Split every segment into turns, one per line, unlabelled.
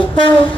โ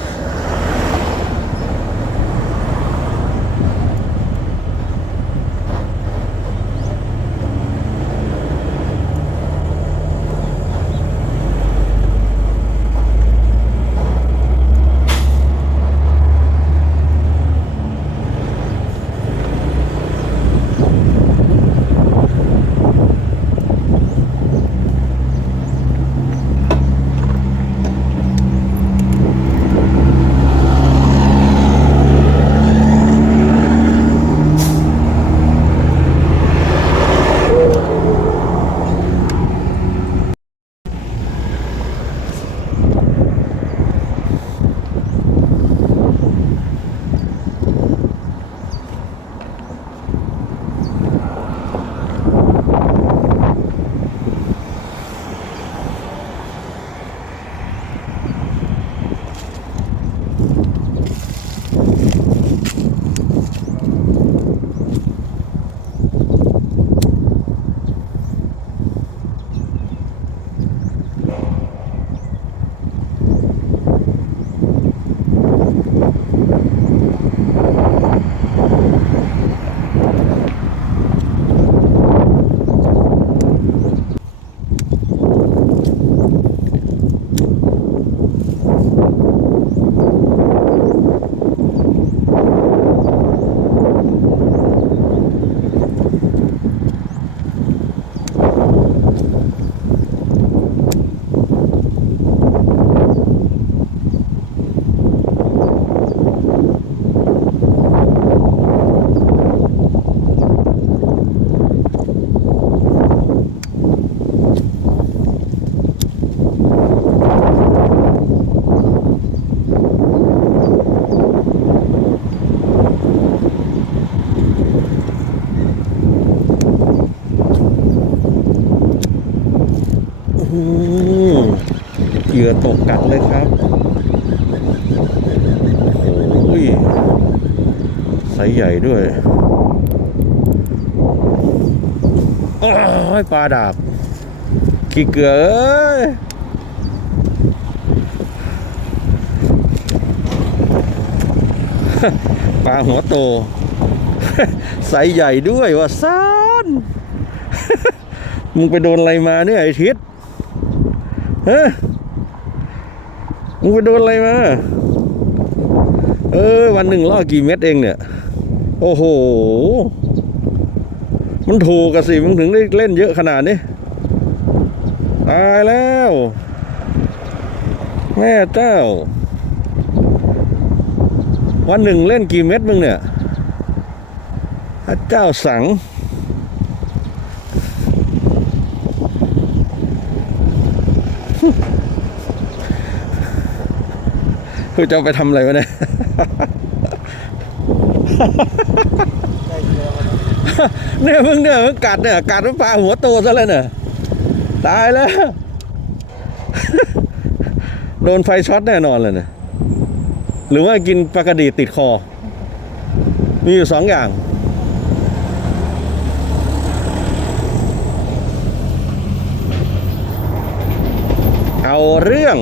ยื่อตกกัดเลยครับโอ้ยไซส์ใหญ่ด้วยโอ้ยปลาดาบขี้เกลือเอ้ยปลาหัวโตไซส์ใหญ่ด้วยว่าซานมึงไปโดนอะไรมาเนี่ยไอ้ทิศฮะ มึงไปโดนอะไรมา เออ วันหนึ่งล่อกี่เม็ดเองเนี่ย โอ้โห มันถูกกันสิมึงถึงได้เล่นเยอะขนาดนี้ ตายแล้ว แม่เจ้า วันหนึ่งเล่นกี่เม็ดมึงเนี่ยพระเจ้าสั่ง คือจะไปทำอะไรวะเนี่ย เนี่ยมึงเนี่ยมึงกัดเนี่ยกัดมันปลาหัวโตซะแล้วเนี่ยตายแล้ว โดนไฟช็อตแน่นอนเลยเนี่ยหรือว่ากินปลากระดีติดคอ มีอยู่สองอย่าง เอาเรื่อง